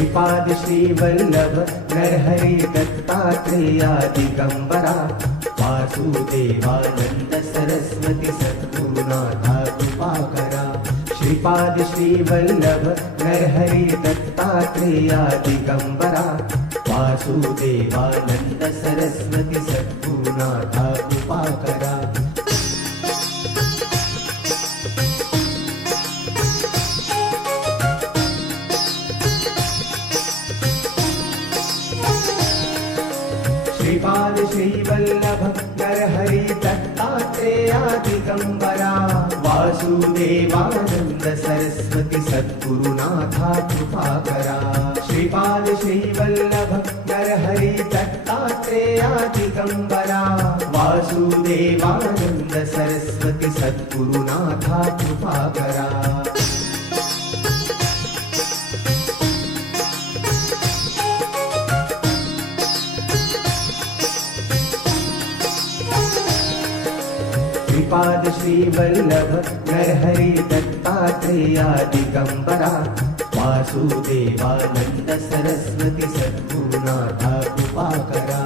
श्रीपाद श्रीवल्लभ नरहरि दत्तात्रेया दिगंबरा वासुदेवानंद सरस्वती सद्गुरुनाथा कृपाकरा। श्रीपाद श्रीवल्लभ नरहरि दत्तात्रेया दिगंबरा वासुदेवानंद सरस्वती सद्गुरुनाथा कृपाकरा। श्रीपाद श्रीवल्लभ नरहरि दत्तात्रेया दिगंबरा वासुदेवानंद सरस्वती सद्गुरुनाथा कृपाकरा। श्रीपाद श्रीवल्लभ नरहरि दत्तात्रेया दिगंबरा वासुदेवानंद सरस्वती सद्गुरुनाथा कृपाकरा। श्रीपाद श्रीवल्लभ नरहरि दत्तात्रेया दिगंबरा वासुदेवानंद सरस्वती सद्गुरुनाथा कृपाकरा।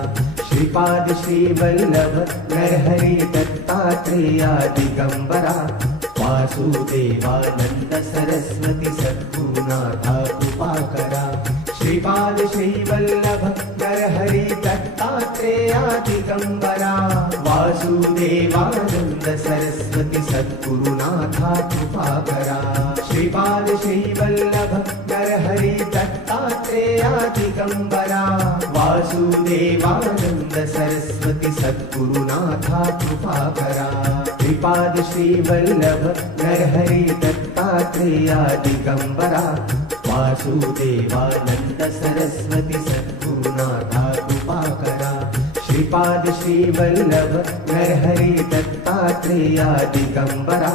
श्रीपाद श्रीवल्लभ नरहरि दत्तात्रेया दिगंबरा वासुदेवानंद सरस्वती सद्गुरुनाथा कृपाकरा। श्रीपाद श्रीवल्लभ नरहरि दत्तात्रेया दिगंबरा वासुदेवानंद सरस्वती सद्गुरुनाथा कृपाकरा। श्रीपाद श्रीवल्लभ नरहरि दत्तात्रेया दिगंबरा वासुदेवानंद सरस्वती सद्गुरुनाथा कृपाकरा। श्रीपाद श्रीवल्लभ नरहरि दत्तात्रेया दिगंबरा वासुदेवानंद सरस्वती सद्गुरुनाथा कृपाकरा। श्रीपाद श्रीवल्लभ नरहरि दत्तात्रेया दिगंबरा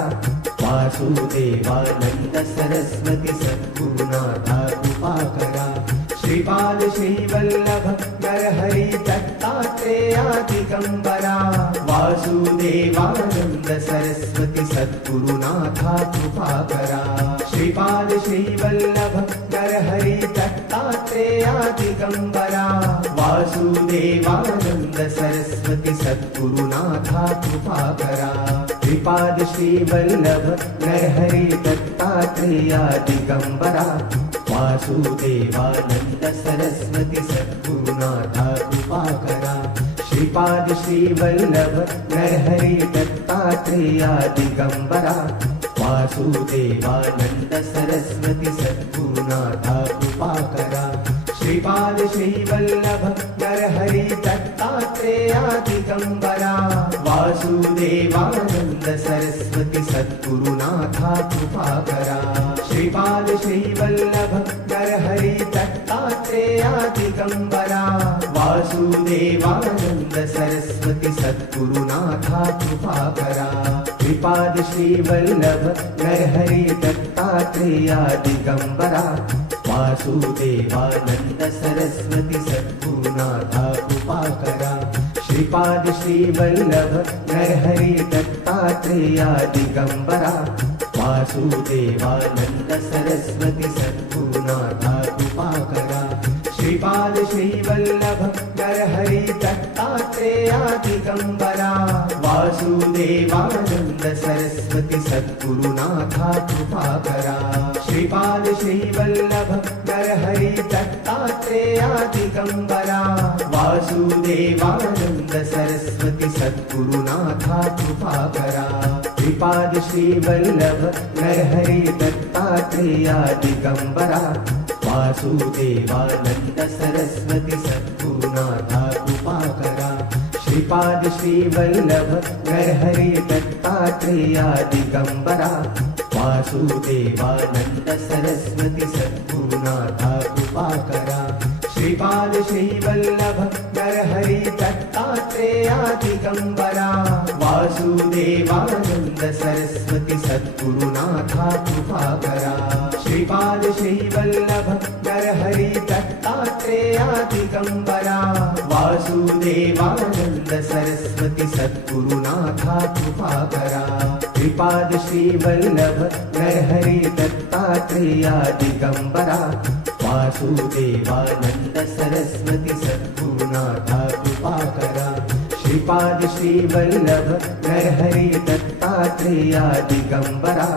वासुदेवानंद सरस्वती सद्गुरुनाथा कृपाकरा। श्रीपाद श्रीवल्लभ नरहरि दत्तात्रेया दिगंबरा वासुदेवानंद सरस्वती सद्गुरुनाथा कृपाकरा। श्रीपाद श्रीवल्लभ नरहरि दत्तात्रेया दिगंबरा वासुदेवानंद सरस्वती सद्गुरुनाथा कृपाकरा। श्रीपाद श्रीवल्लभ नरहरि दत्तात्रेया दिगंबरा वासुदेवानंद सरस्वती सद्गुरुनाथा कृपाकरा। श्रीपाद श्रीवल्लभ नरहरि दत्तात्रेया दिगंबरा वासुदेवानंद सरस्वती सद्गुरुनाथा कृपाकरा। श्रीपाद श्रीवल्लभ नरहरि दत्तात्रेया दिगंबरा वासुदेवानंद सरस्वती सद्गुरुनाथा कृपाकरा। श्रीपाद श्रीवल्लभ नरहरि दत्तात्रेया दिगंबरा वासुदेवानंद सरस्वती सद्गुरुनाथा कृपाकरा। श्रीपाद श्रीवल्लभ नरहरि दत्तात्रेया दिगंबरा वासुदेवानंद सरस्वती सद्गुरुनाथा कृपाकरा। श्रीपाद श्रीवल्लभ नरहरि दत्तात्रेया दिगंबरा वासुदेवानंद सरस्वती सद्गुरुनाथा कृपाकरा। श्रीपाद श्रीवल्लभ नरहरि दत्तात्रेया दिगंबरा वासुदेवानंद सरस्वती सद्गुरुनाथा कृपाकरा। श्रीपाद श्रीवल्लभ नरहरि दत्तात्रेया दिगंबरा वासुदेवानंद सरस्वती सद्गुरुनाथा कृपाकरा। श्रीपाद श्रीवल्लभ नरहरि दत्तात्रेया दिगंबरा वासुदेवानंद सरस्वती सद्गुरुनाथा कृपाकरा। श्रीपाद श्रीवल्लभ नरहरि दत्तात्रेया दिगंबरा वासुदेवानंद सरस्वती सद्गुरुनाथा कृपाकरा। श्रीपाद श्रीवल्लभ नरहरि दत्तात्रेया दिगंबरा वासुदेवानंद सरस्वती सद्गुरुनाथा कृपाकरा। श्रीपाद श्रीवल्लभ नरहरि दत्तात्रेया दिगंबरा वासुदेवानंद सरस्वती सद्गुरुनाथा कृपाकरा। श्रीपाद श्रीवल्लभ नरहरि दत्तात्रेया दिगंबरा वासुदेवानंद सरस्वती सद्गुरुनाथा कृपाकरा श्रीपाद श्रीवल्लभ नरहरि दत्तात्रेया दिगंबरा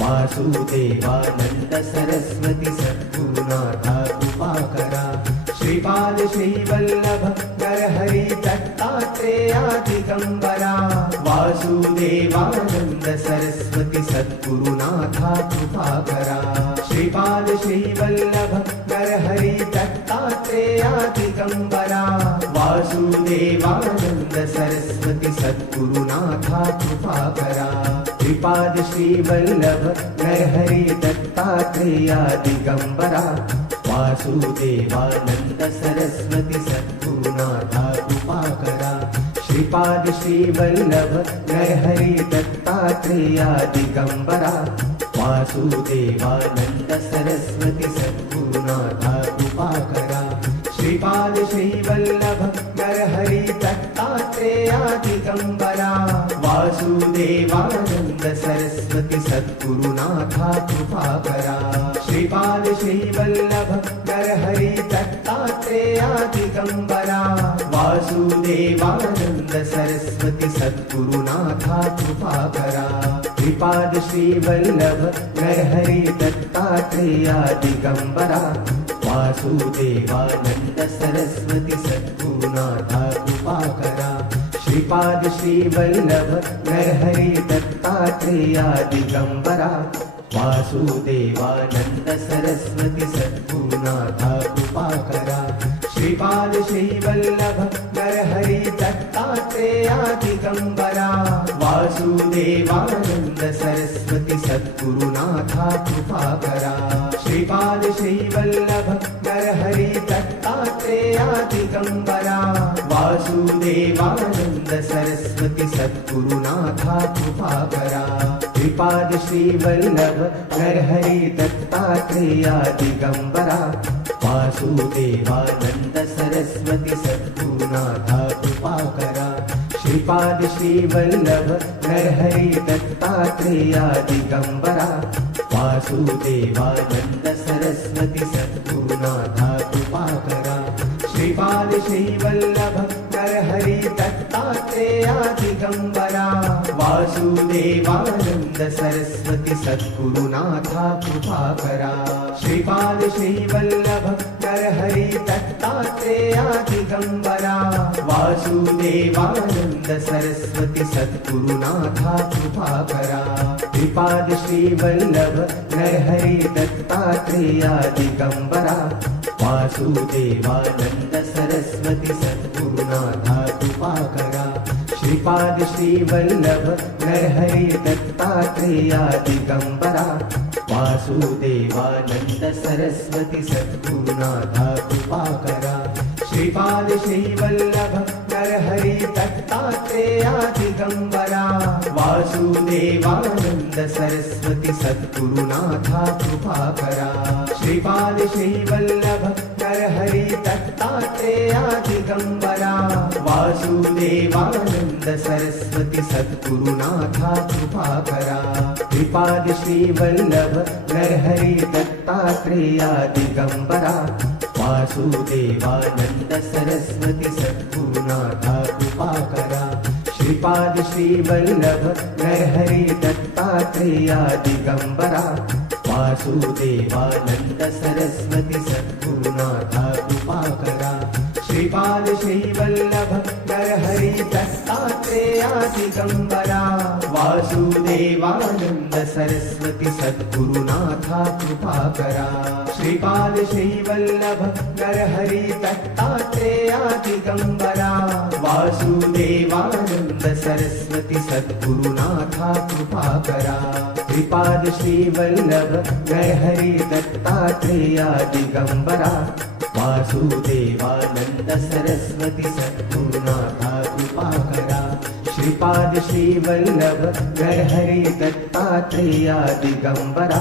वासुदेवानंद सरस्वती सद्गुरुनाथा कृपाकरा श्रीपाद श्रीवल्लभ नरहरि दत्तात्रेया दिगंबरा वासुदेवानंद सरस्वती सद्गुरुनाथा कृपाकरा श्रीपाद श्रीवल्लभ नरहरि दत्तात्रेया दिगंबरा वासुदेवानंद सरस्वती सद्गुरुनाथा कृपाकरा श्रीपाद श्रीवल्लभ नरहरि दत्तात्रेया दिगंबरा वासुदेवानंद सरस्वती सद्गुरुनाथा कृपाकरा श्रीपाद श्रीवल्लभ नरहरि दत्तात्रेया दिगंबरा वासुदेवानंद सरस्वती सद्गुरुनाथा कृपाकरा श्रीपाद श्रीवल्लभ नरहरि दत्तात्रेया दिगंबरा वासुदेवानंद सरस्वती सद्गुरुनाथा कृपाकरा श्रीपाद श्रीवल्लभ नरहरि दत्तात्रेया दिगंबरा वासुदेवानंद सरस्वती सद्गुरुनाथा कृपाकरा श्रीपाद श्रीवल्लभ नरहरि दत्तात्रेया दिगंबरा वासुदेवानंद सरस्वती सद्गुरुनाथा कृपाकरा श्रीपाद श्रीवल्लभ नरहरि दत्तात्रेया दिगंबरा वासुदेवानंद सरस्वती सद्गुरुनाथा कृपाकरा श्रीपाद श्रीवल्लभ नरहरि दत्तात्रेया दिगंबरा वासुदेवानंद सरस्वती सद्गुरुनाथा कृपाकरा श्रीपाद श्रीवल्लभ नरहरि दत्तात्रेया दिगंबरा वासुदेवानंद सरस्वती सद्गुरुनाथा कृपाकरा श्रीपाद श्रीवल्लभ नरहरि दत्तात्रेया दिगंबरा वासुदेवानंद सरस्वती सद्गुरुनाथा कृपाकरा श्रीपाद श्रीवल्लभ नरहरि दत्तात्रेया दिगंबरा वासुदेवानंद सरस्वती सद्गुरुनाथा कृपाकरा श्रीपाद श्रीवल्लभ नरहरि दत्तात्रेया दिगंबरा वासुदेवानंद सरस्वती सद्गुरुनाथा कृपाकरा श्रीपाद श्रीवल्लभ नरहरि दत्तात्रेया दिगंबरा वासुदेवानंद सरस्वती सद्गुरुनाथा कृपाकरा श्रीपाद श्रीवल्लभ नरहरि दत्तात्रेया दिगंबरा वासुदेवानंद सरस्वती सद्गुरुनाथा कृपाकरा श्रीपाद श्रीवल्लभ नरहरि दत्तात्रेया दिगंबरा वासुदेवानंद सरस्वती सद्गुरुनाथा कृपाकरा श्रीपाद श्रीवल्लभ नरहरि दत्तात्रेया दिगंबरा वासुदेवानंद सरस्वती सद्गुरुनाथा कृपाकरा श्रीपाद श्रीवल्लभ नरहरि दत्तात्रेया दिगंबरा वासुदेवानंद सरस्वती सद्गुरुनाथा कृपाकरा श्रीपाद श्रीवल्लभ नरहरि दत्तात्रेया दिगंबरा वासुदेवानंद सरस्वती सद्गुरुनाथा कृपाकरा श्रीपाद श्रीवल्लभ नरहरि दत्तात्रेया दिगंबरा वासुदेवानंद सरस्वती सद्गुरुनाथा कृपाकरा श्रीपाद श्रीवल्लभ नरहरि दत्तात्रेया दिगंबरा वासुदेवानंद सरस्वती सद्गुरुनाथा कृपाकरा श्रीपाद श्रीवल्लभ नरहरि दत्तात्रेया दिगंबरा वासुदेवानंद सरस्वती सद्गुरुनाथा कृपाकरा श्रीपाद श्रीवल्लभ नरहरि दत्तात्रेया दिगंबरा वासुदेवानंद सरस्वती सद्गुरुनाथा कृपाकरा श्रीपाद श्रीवल्लभ नरहरि दत्तात्रेया दिगंबरा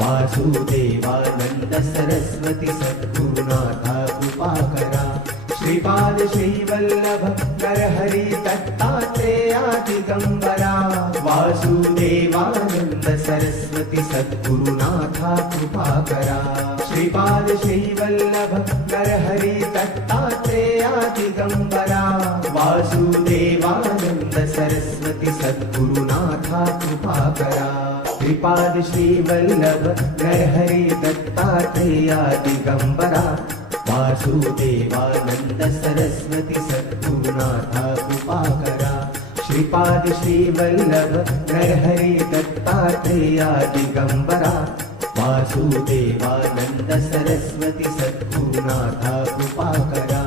वासुदेवानंद सरस्वती सद्गुरुनाथा कृपाकरा श्रीपाद श्रीवल्लभ नरहरि दत्तात्रेया दिगंबरा वासुदेवानंद देवानंद सरस्वती सद्गुरुनाथा कृपा करा। श्रीपाद श्रीवल्लभ नरहरि दत्तात्रेया दिगंबरा वासुदेवानंद सरस्वती सद्गुरुनाथा कृपा करा। श्रीपाद श्रीवल्लभ नरहरि दत्तात्रेया दिगंबरा वासुदेवानंद सरस्वती सद्गुरुनाथा कृपा करा। श्रीपाद श्रीवल्लभ नरहरि दत्तात्रेया दिगंबरा वासुदेवानंद सरस्वती सद्गुरुनाथा कृपा करा।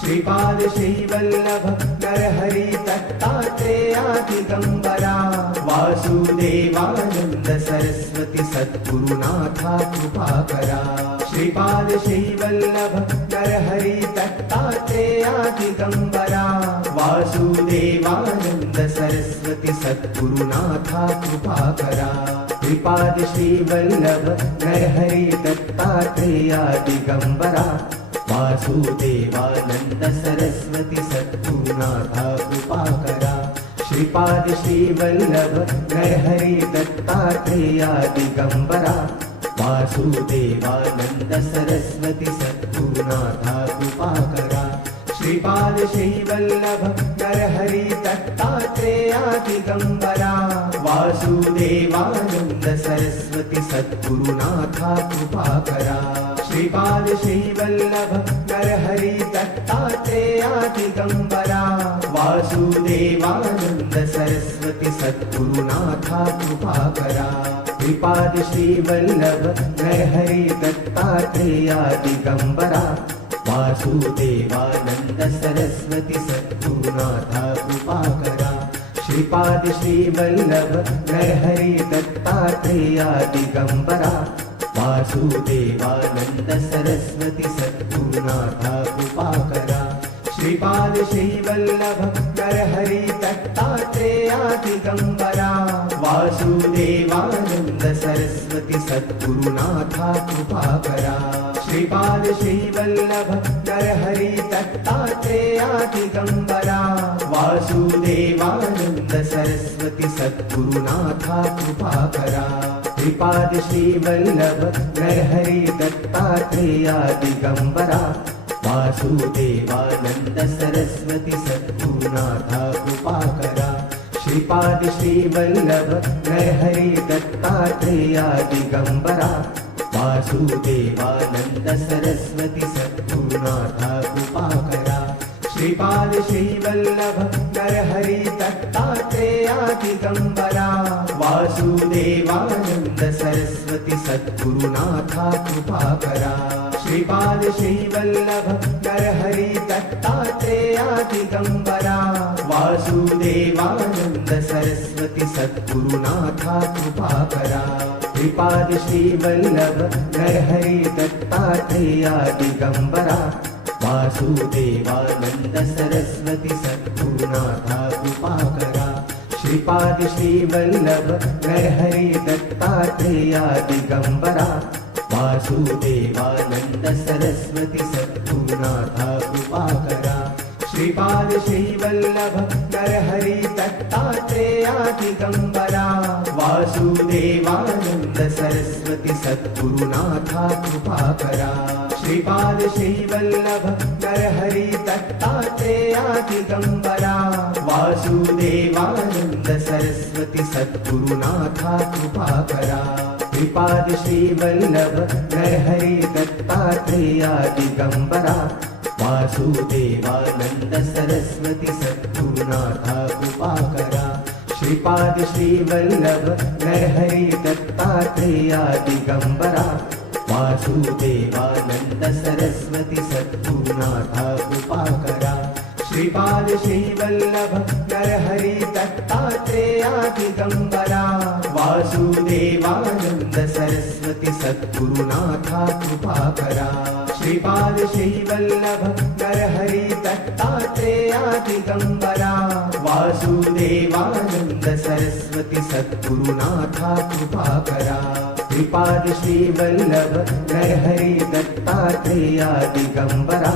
श्रीपाद श्रीवल्लभ नरहरि दत्तात्रेया दिगंबरा वासुदेवानंद सरस्वती सद्गुरुनाथा कृपा करा। श्रीपाद श्रीवल्लभ नरहरि दत्तात्रेया दिगंबरा वासुदेवानंद सरस्वती सद्गुरुनाथा कृपा करा। श्रीपाद श्रीवल्लभ नरहरि दत्तात्रेया दिगंबरा वासुदेवानंद सरस्वती सद्गुरुनाथा कृपा करा। श्रीपाद श्रीवल्लभ नरहरि दत्तात्रेया दिगंबरा वासुदेवानंद सरस्वती सद्गुरुनाथा कृपा करा। श्रीपाद श्रीवल्लभ नरहरि दत्तात्रेया दिगंबरा वासुदेवानंद सरस्वती सद्गुरुनाथा कृपा करा। श्रीपाद श्रीवल्लभ नरहरि दत्तात्रेया दिगंबरा वासुदेवानंद सरस्वती सद्गुरुनाथा कृपा करा। श्रीपाद श्रीवल्लभ नरहरि दत्तात्रेया दिगंबरा वासुदेवानंद सरस्वती सद्गुरुनाथा कृपा करा। श्रीपाद श्रीवल्लभ नरहरि दत्तात्रेया दिगंबरा वासुदेवानंद सरस्वती सद्गुरुनाथा कृपा करा। श्रीपाद श्रीवल्लभ नरहरि दत्तात्रेया दिगंबरा वासुदेवानंद सरस्वती सद्गुरुनाथा कृपा करा। श्रीपाद श्रीवल्लभ नरहरि दत्तात्रेया दिगंबरा वासुदेवानंद सरस्वती सद्गुरुनाथा कृपा करा। श्रीपाद श्रीवल्लभ नरहरि दत्तात्रेया दिगंबरा वासुदेवानंद सरस्वती सद्गुरुनाथा कृपा करा। श्रीपाद श्रीवल्लभ नरहरि दत्तात्रेया दिगंबरा वासुदेवानंद सरस्वती सद्गुरुनाथा कृपा करा। श्रीपाद श्रीवल्लभ नरहरि दत्तात्रेया दिगंबरा वासुदेवानंद सरस्वती सद्गुरुनाथा कृपा करा। श्रीपाद श्रीवल्लभ नरहरि दत्तात्रेया दिगंबरा वासुदेवानंद सरस्वती सद्गुरुनाथा कृपा करा। श्रीपाद श्रीवल्लभ नरहरि दत्तात्रेया दिगंबरा वासुदेवानंद सरस्वती सद्गुरुनाथा कृपा करा। श्रीपाद श्रीवल्लभ नरहरि दत्तात्रेया दिगंबरा वासुदेवानंद सरस्वती सद्गुरुनाथा कृपा करा। श्रीपाद श्रीवल्लभ नरहरि दत्तात्रेया दिगंबरा वासुदेवानंद सरस्वती सद्गुरुनाथा कृपा करा। श्रीपाद श्रीवल्लभ नरहरि दत्तात्रेया दिगंबरा वासुदेवानंद सरस्वती सद्गुरुनाथा कृपा करा। श्रीपाद श्रीवल्लभ नरहरि दत्तात्रेया दिगंबरा वासुदेवानंद सरस्वती सद्गुरुनाथा कृपा करा। श्रीपाद श्रीवल्लभ नरहरि दत्तात्रेया दिगंबरा वासुदेवानंद सरस्वती सद्गुरुनाथा कृपा करा। श्रीपाद श्रीवल्लभ नरहरि दत्तात्रेया दिगंबरा वासुदेवानंद सरस्वती सद्गुरुनाथा कृपा करा। श्रीपाद श्रीवल्लभ नरहरि दत्तात्रेया दिगंबरा वासुदेवानंद सरस्वती सद्गुरुनाथा कृपा करा। श्रीपाद श्रीवल्लभ नरहरि दत्तात्रेया दिगंबरा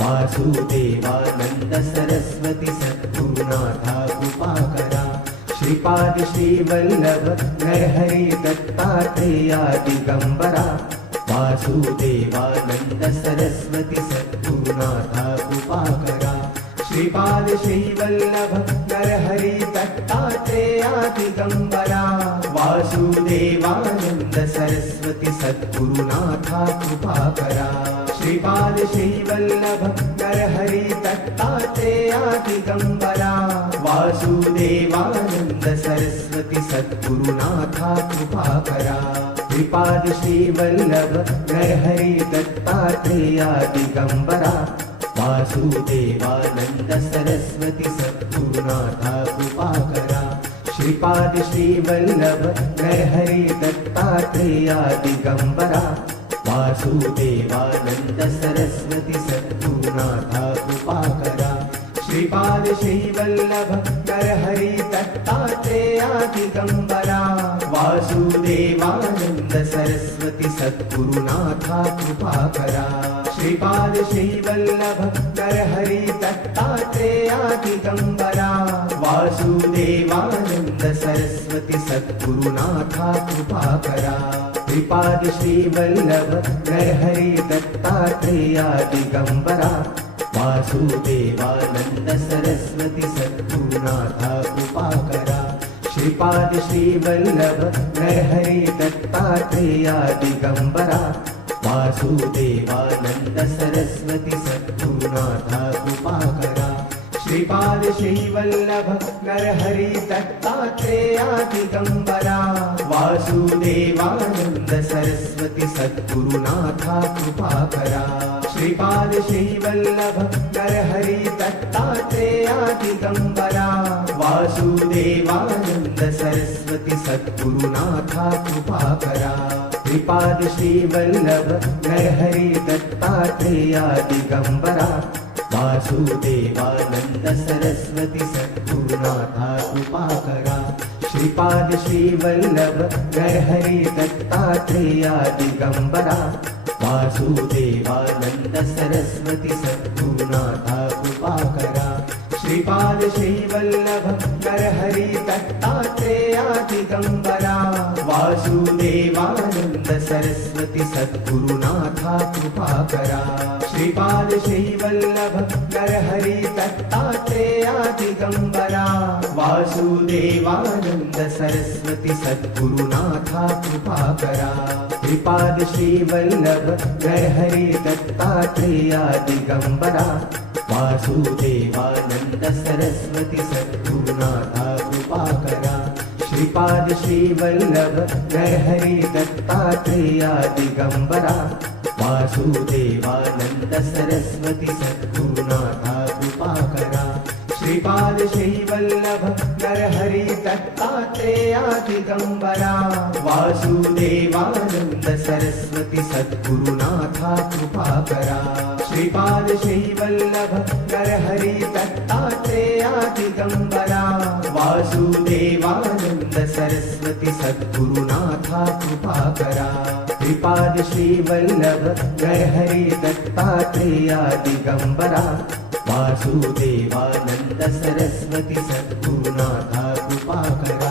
वासुदेवानंद सरस्वती सद्गुरुनाथा कृपा करा। श्रीपाद श्रीवल्लभ नरहरि दत्तात्रेया दिगंबरा वासुदेवानंद सरस्वती सद्गुरुनाथा कृपाकरा श्रीपाद श्रीवल्लभ नरहरि दत्तात्रेया दिगंबरा वासुदेवानंद सरस्वती सद्गुरुनाथा कृपाकरा श्रीपाद श्रीवल्लभ नरहरि दत्तात्रेया दिगंबरा वासुदेवानंद सरस्वती सद्गुरुनाथा कृपाकरा श्रीपाद श्रीवल्लभ नरहरि दत्तात्रेया दिगंबरा वासुदेवानंद सरस्वती सद्गुरुनाथा कृपाकरा श्रीपाद श्रीवल्लभ नरहरि दत्तात्रेया दिगंबरा वासुदेवानंद सरस्वती सद्गुरुनाथा कृपाकरा श्रीपाद श्रीवल्लभ नरहरि दत्तात्रेया दिगंबरा वासुदेवानंद सरस्वती सद्गुरुनाथा कृपाकरा श्रीपाद श्रीवल्लभ नरहरि दत्तात्रेया दिगंबरा वासुदेवानंद सरस्वती सद्गुरुनाथा कृपाकरा श्रीपाद श्रीवल्लभ नरहरि दत्तात्रेया दिगंबरा वासुदेवानंद सरस्वती सद्गुरुनाथा कृपाकरा श्रीपाद श्रीवल्लभ नरहरि दत्तात्रेया दिगंबरा वासुदेवानंद सरस्वती सद्गुरुनाथा कृपाकरा श्रीपाद श्रीवल्लभ नरहरि दत्तात्रेया दिगंबरा वासुदेवानंद सरस्वती सद्गुरुनाथा कृपाकरा श्रीपाद श्रीवल्लभ नरहरि दत्तात्रेया दिगंबरा वासुदेवानंद सरस्वती सद्गुरुनाथा कृपाकरा श्रीपाद श्रीवल्लभ नरहरि दत्तात्रेया दिगंबरा वासुदेवानंद सरस्वती सद्गुरुनाथा कृपाकरा श्रीपाद श्रीवल्लभ नरहरि दत्तात्रेया दिगंबरा वासुदेवानंद सरस्वती सद्गुरुनाथा कृपाकरा श्रीपाद श्रीवल्लभ नरहरि दत्तात्रेया दिगंबरा वासुदेवानंद सरस्वती सद्गुरुनाथा कृपाकरा श्रीपाद श्रीवल्लभ नरहरि दत्तात्रेया दिगंबरा वासुदेवानंद सरस्वती सद्गुरुनाथा कृपाकरा श्रीपाद श्रीवल्लभ नरहरि दत्तात्रेया दिगंबरा वासुदेवानंद सरस्वती सद्गुरुनाथा कृपाकरा श्रीपाद श्रीवल्लभ नरहरि दत्तात्रेया दिगंबरा वासुदेवानंद सरस्वती सद्गुरुनाथा कृपाकरा श्रीपाद श्रीवल्लभ नरहरि दत्तात्रेया दिगंबरा वासुदेवानंद सरस्वती सद्गुरुनाथा कृपाकरा श्रीपाद श्रीवल्लभ नरहरि दत्तात्रेया दिगंबरा वासुदेवानंद सरस्वती सद्गुरुनाथा कृपाकरा श्रीपाद श्रीवल्लभ नरहरि दत्तात्रेया दिगंबरा वासुदेवानंद सरस्वती सद्गुरुनाथा कृपाकरा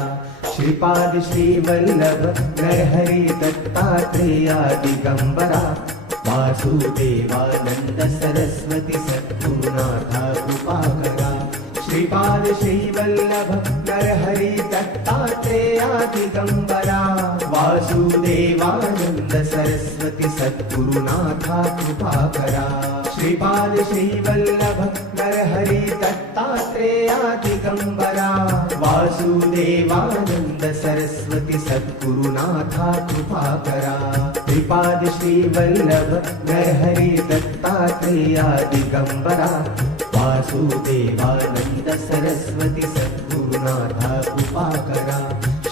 श्रीपाद श्रीवल्लभ नरहरि दत्तात्रेया दिगंबरा वासुदेवानंद सरस्वती सद्गुरुनाथा कृपाकरा श्रीपाद श्रीवल्लभ नरहरि दत्तात्रेया दिगंबरा वासुदेवानंद सरस्वती सद्गुरुनाथा कृपाकरा श्रीपाद श्रीवल्लभ नरहरि दत्तात्रेया दिगंबरा वासुदेवानंद सरस्वती सद्गुरुनाथा कृपाकरा श्रीपाद श्रीवल्लभ नरहरि दत्तात्रेया दिगंबरा वासुदेवानंद सरस्वती सद्गुरुनाथा कृपाकरा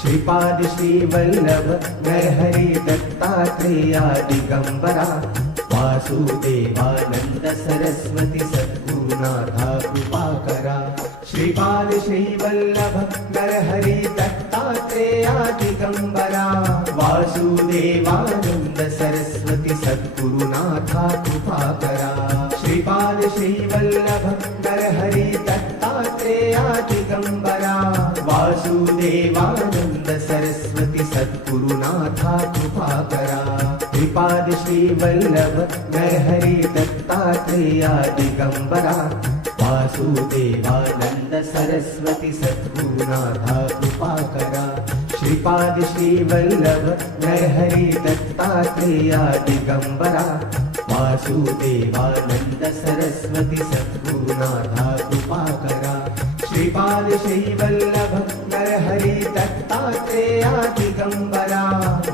श्रीपाद श्रीवल्लभ नरहरि दत्तात्रेया दिगंबरा वासुदेवानंद सरस्वती सद्गुरुनाथा कृपाकरा श्रीपाद श्रीवल्लभ नरहरि दत्तात्रेया दिगंबरा वासुदेवानंद सरस्वती सद्गुरुनाथा कृपाकरा श्रीपाद श्रीवल्लभ नरहरि दत्तात्रेया दिगंबरा वासु वासुदेवानंद सरस्वती सद्गुरुनाथा कृपाकरा श्रीपाद श्री वल्लभ नरहरि दत्तात्रेया दिगंबरा वासुदेवानंद सरस्वती सद्गुरुनाथा कृपाकरा श्रीपाद श्री वल्लभ नरहरि दत्तात्रेया दिगंबरा वासुदेवानंद सरस्वती सद्गुरुनाथा कृपाकरा श्रीपाद श्री वल्लभ नरहरि दत्तात्रेया दिगंबरा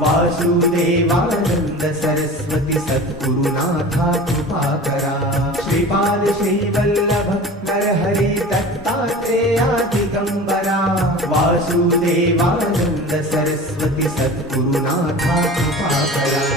वासुदेवानंद सरस्वती सद्गुरुनाथा कृपाकरा श्रीपाद श्री वल्लभ नरहरि दत्तात्रेया दिगंबरा वासुदेवानंद सरस्वती सद्गुरुनाथा कृपाकरा।